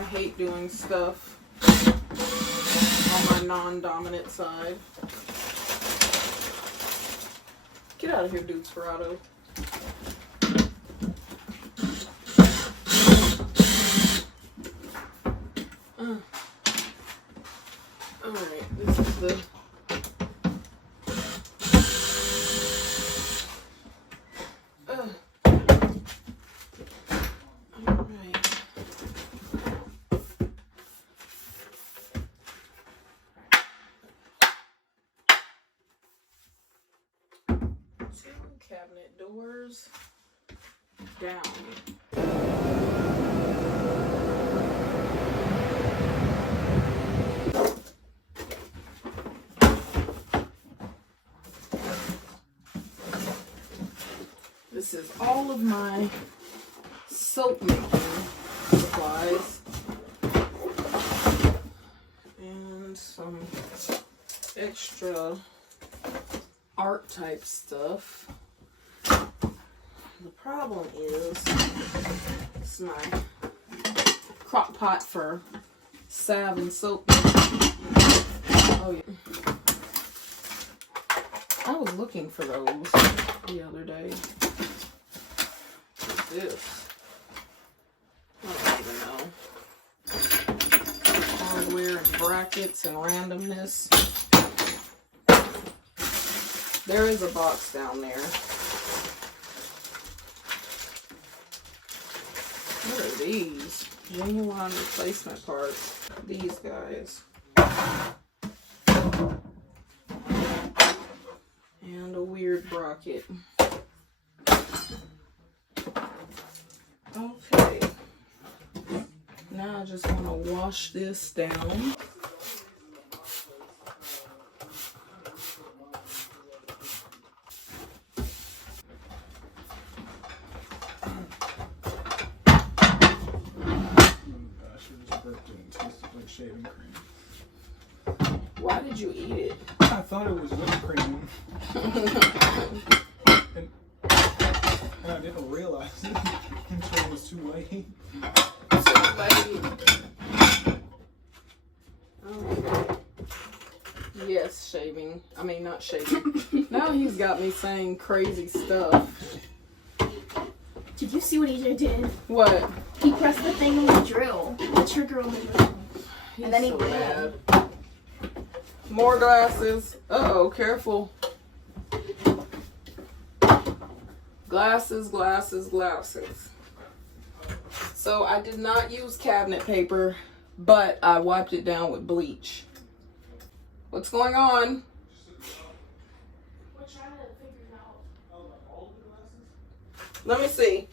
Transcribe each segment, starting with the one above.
I hate doing stuff on my non-dominant side. Get out of here, Dude Sperado. Alright, this is the cabinet doors down. This is all of my soap making supplies and some extra art type stuff. The problem is, it's my crock pot for salve and soap. Oh yeah. I was looking for those the other day. What's this? I don't even know. Hardware and brackets and randomness. There is a box down there. What are these? Genuine replacement parts. These guys. And a weird bracket. Okay. Now I just want to wash this down. Shaving cream. Why did you eat it? I thought it was whipped cream. and I didn't realize it until it was too late. Okay. Yes, shaving. I mean, not shaving. Now he's got me saying crazy stuff. Did you see what AJ did? What? He pressed the thing on the drill, the trigger on the drill. And then he bad. More glasses. Uh-oh, careful. Glasses, glasses, glasses. So I did not use cabinet paper, but I wiped it down with bleach. What's going on? We're trying to figure it out. Let me see.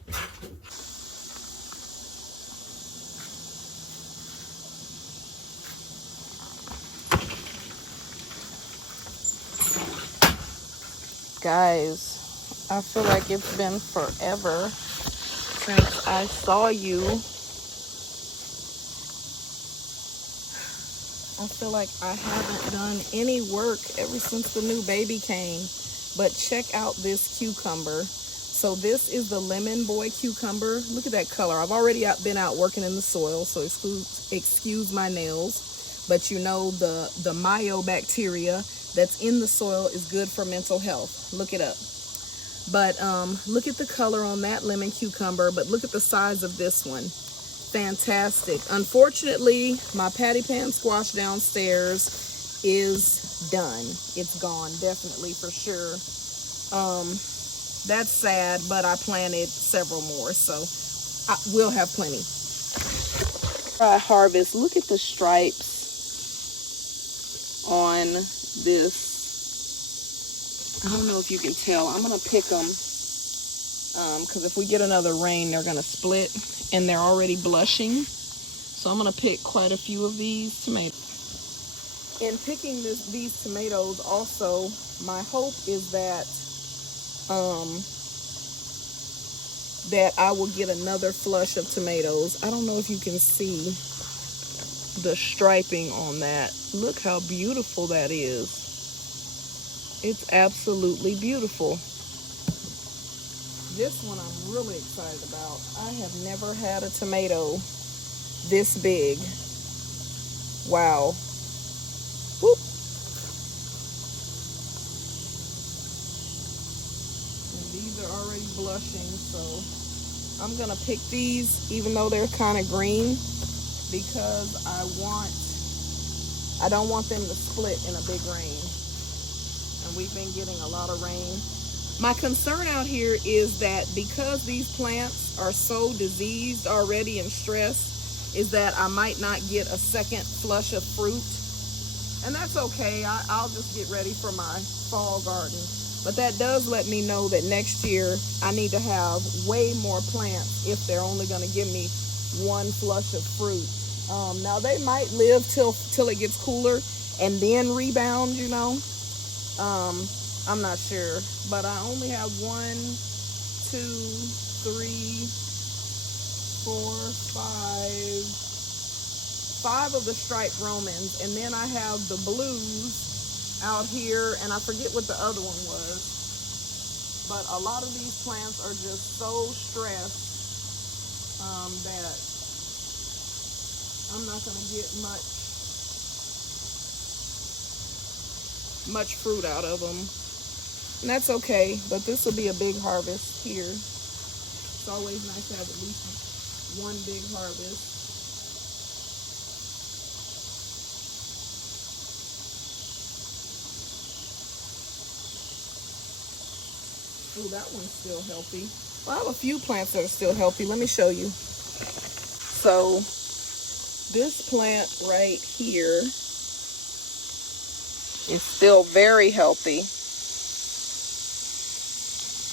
Guys, I feel like it's been forever since I saw you. I feel like I haven't done any work ever since the new baby came. But check out this cucumber. So this is the Lemon Boy cucumber. Look at that color. I've already been out working in the soil, so excuse my nails. But you know the myobacteria that's in the soil is good for mental health. Look it up. But look at the color on that lemon cucumber, but look at the size of this one. Fantastic. Unfortunately, my patty pan squash downstairs is done. It's gone, definitely, for sure. That's sad, but I planted several more, so we'll have plenty. I harvest. Look at the stripes on this. I don't know if you can tell. I'm gonna pick them because if we get another rain, they're gonna split, and they're already blushing. So I'm gonna pick quite a few of these tomatoes. In picking these tomatoes, also, my hope is that that I will get another flush of tomatoes. I don't know if you can see the striping on that. Look how beautiful that is. It's absolutely beautiful. This one I'm really excited about. I have never had a tomato this big. Wow. Whoop. And these are already blushing, so I'm gonna pick these even though they're kind of green, because I don't want them to split in a big rain. And we've been getting a lot of rain. My concern out here is that because these plants are so diseased already and stressed, is that I might not get a second flush of fruit. And that's okay. I'll just get ready for my fall garden. But that does let me know that next year I need to have way more plants if they're only going to give me one flush of fruit. Now they might live till it gets cooler and then rebound, you know. I'm not sure, but I only have 1, 2, 3, 4, 5 of the striped Romans, and then I have the blues out here, and I forget what the other one was. But a lot of these plants are just so stressed that I'm not gonna get much fruit out of them. And that's okay, but this will be a big harvest here. It's always nice to have at least one big harvest. Oh, that one's still healthy. Well, I have a few plants that are still healthy. Let me show you. So this plant right here is still very healthy.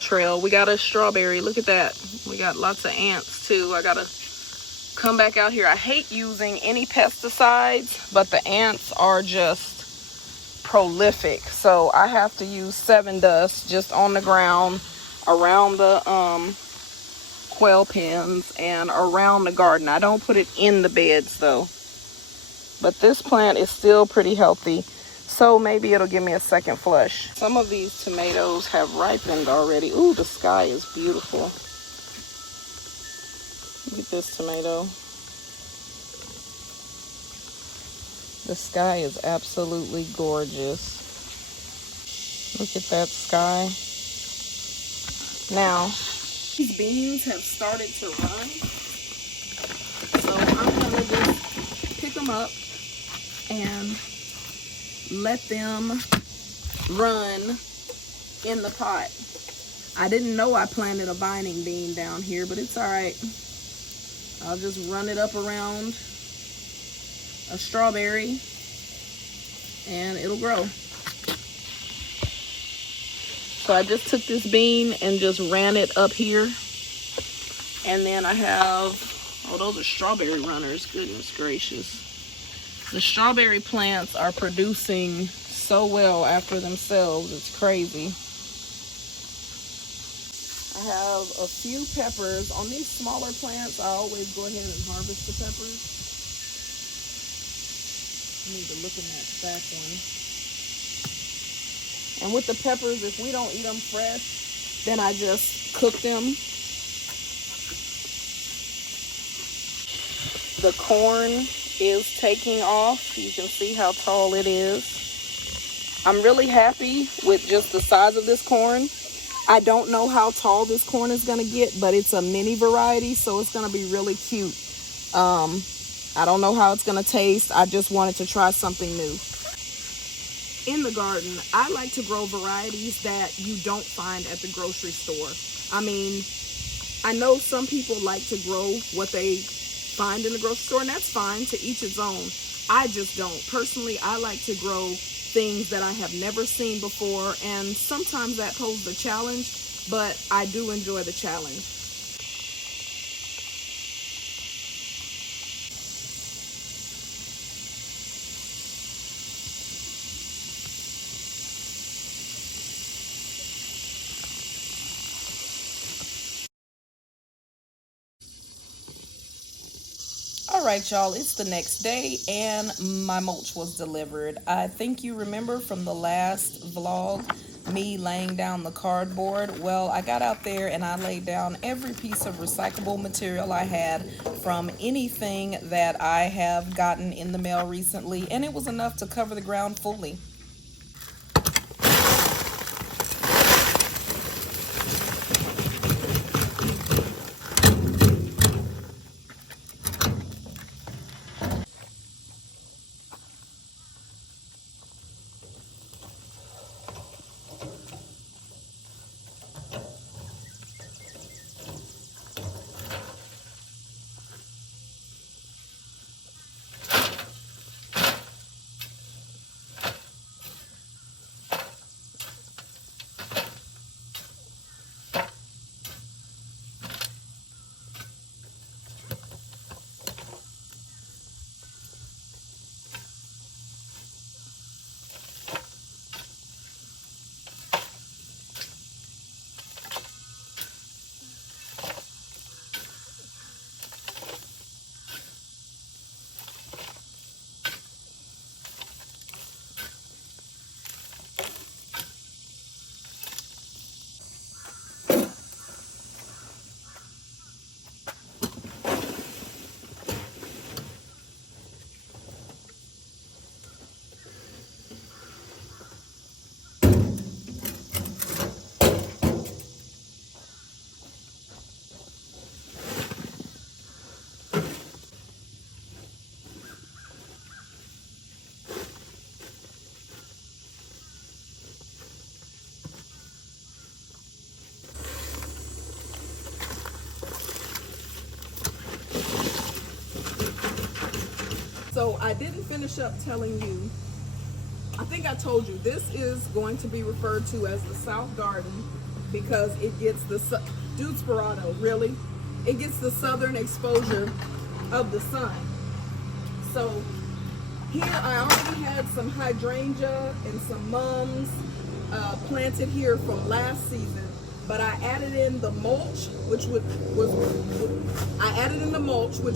Trail, we got a strawberry. Look at that. We got lots of ants too. I gotta come back out here. I hate using any pesticides, but the ants are just prolific. So I have to use Sevin Dust just on the ground around the quail pens and around the garden. I don't put it in the beds though. But this plant is still pretty healthy. So maybe it'll give me a second flush. Some of these tomatoes have ripened already. Ooh, the sky is beautiful. Look at this tomato. The sky is absolutely gorgeous. Look at that sky. Now, these beans have started to run. So I'm gonna just pick them up and let them run in the pot. I didn't know I planted a vining bean down here, but it's all right. I'll just run it up around a strawberry and it'll grow. So I just took this bean and just ran it up here. And then I have, oh, those are strawberry runners, goodness gracious. The strawberry plants are producing so well after themselves. It's crazy. I have a few peppers. On these smaller plants, I always go ahead and harvest the peppers. I need to look in that back one. And with the peppers, if we don't eat them fresh, then I just cook them. The corn is taking off. You can see how tall it is. I'm really happy with just the size of this corn. I don't know how tall this corn is going to get, but it's a mini variety, so it's going to be really cute. I don't know how it's going to taste. I just wanted to try something new. In the garden, I like to grow varieties that you don't find at the grocery store. I mean, I know some people like to grow what they find in the grocery store, and that's fine, to each its own. I just don't. Personally, I like to grow things that I have never seen before, and sometimes that poses a challenge, but I do enjoy the challenge. All right, y'all, it's the next day and my mulch was delivered. I think you remember from the last vlog me laying down the cardboard. Well, I got out there and I laid down every piece of recyclable material I had from anything that I have gotten in the mail recently, and it was enough to cover the ground fully. So I didn't finish up telling you, I think I told you, this is going to be referred to as the South Garden because it gets the, dude Sperato, really? It gets the southern exposure of the sun. So here I already had some hydrangea and some mums planted here from last season, but I added in the mulch, which was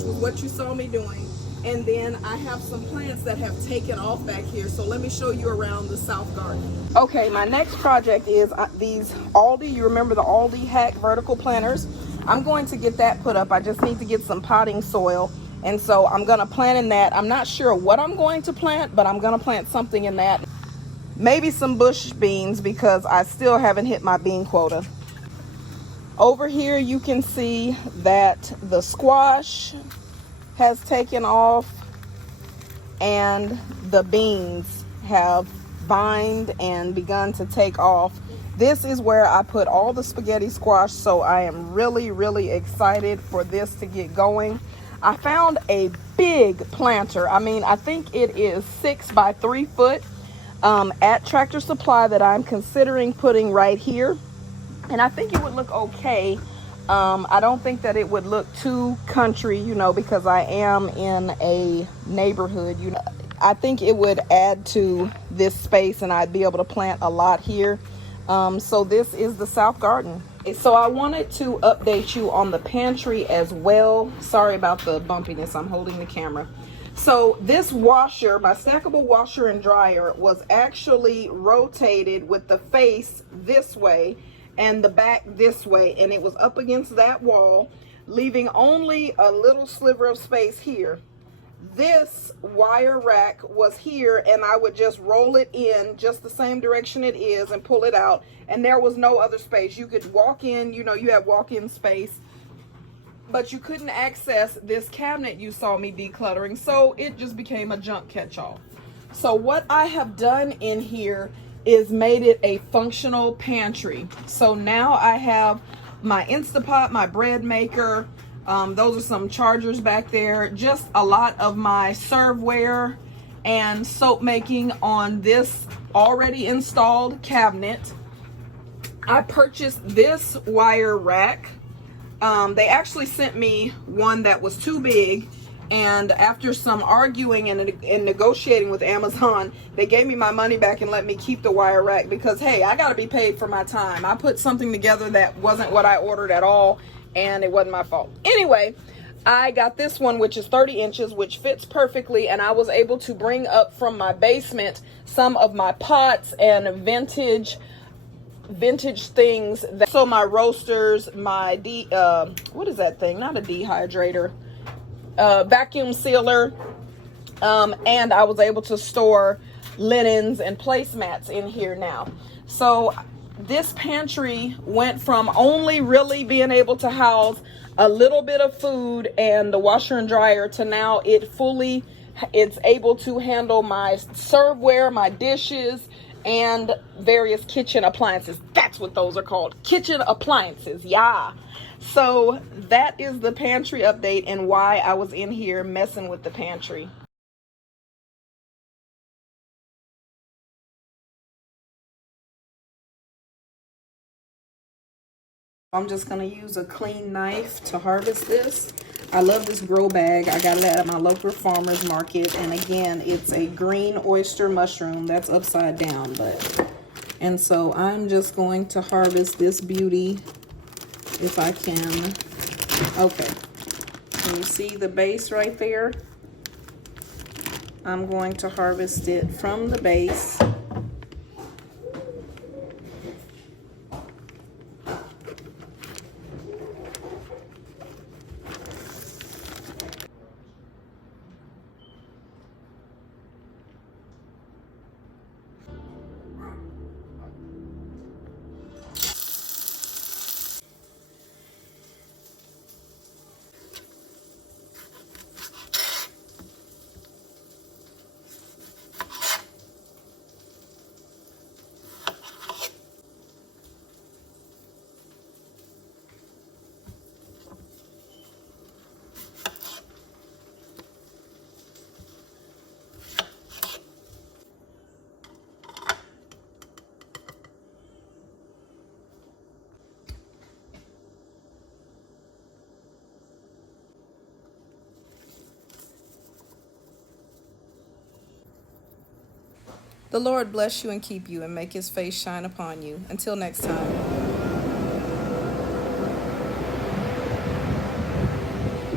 what you saw me doing. And then I have some plants that have taken off back here. So let me show you around the South Garden. Okay, my next project is these Aldi. You remember the Aldi Hack vertical planters? I'm going to get that put up. I just need to get some potting soil. And so I'm going to plant in that. I'm not sure what I'm going to plant, but I'm going to plant something in that. Maybe some bush beans because I still haven't hit my bean quota. Over here you can see that the squash has taken off and the beans have vined and begun to take off. This is where I put all the spaghetti squash, so I am really excited for this to get going. I found a big planter. I mean, I think it is 6 by 3 foot at Tractor Supply that I'm considering putting right here, and I think it would look okay. I don't think that it would look too country, you know, because I am in a neighborhood, you know. I think it would add to this space and I'd be able to plant a lot here. So this is the South Garden. So I wanted to update you on the pantry as well. Sorry about the bumpiness, I'm holding the camera. So this washer, my stackable washer and dryer, was actually rotated with the face this way and the back this way, and it was up against that wall, leaving only a little sliver of space here. This wire rack was here, and I would just roll it in just the same direction it is and pull it out, and there was no other space. You could walk in, you know, you have walk-in space, but you couldn't access this cabinet you saw me decluttering, so it just became a junk catch-all. So what I have done in here is made it a functional pantry. So now I have my Instapot, my bread maker, those are some chargers back there, just a lot of my serveware and soap making on this already installed cabinet. I purchased this wire rack. They actually sent me one that was too big, and after some arguing and negotiating with Amazon, they gave me my money back and let me keep the wire rack because, hey, I got to be paid for my time. I put something together that wasn't what I ordered at all, and it wasn't my fault. Anyway, I got this one, which is 30 inches, which fits perfectly, and I was able to bring up from my basement some of my pots and vintage vintage things. So my roasters, my what is that thing? Not a dehydrator, vacuum sealer, and I was able to store linens and placemats in here now. So this pantry went from only really being able to house a little bit of food and the washer and dryer to now it's able to handle my serveware, my dishes, and various kitchen appliances. That's what those are called, kitchen appliances. Yeah. So that is the pantry update and why I was in here messing with the pantry. I'm just going to use a clean knife to harvest this. I love this grow bag. I got it at my local farmer's market. And again, it's a green oyster mushroom. That's upside down, and so I'm just going to harvest this beauty if I can. Okay. Can you see the base right there? I'm going to harvest it from the base. The Lord bless you and keep you and make his face shine upon you. Until next time.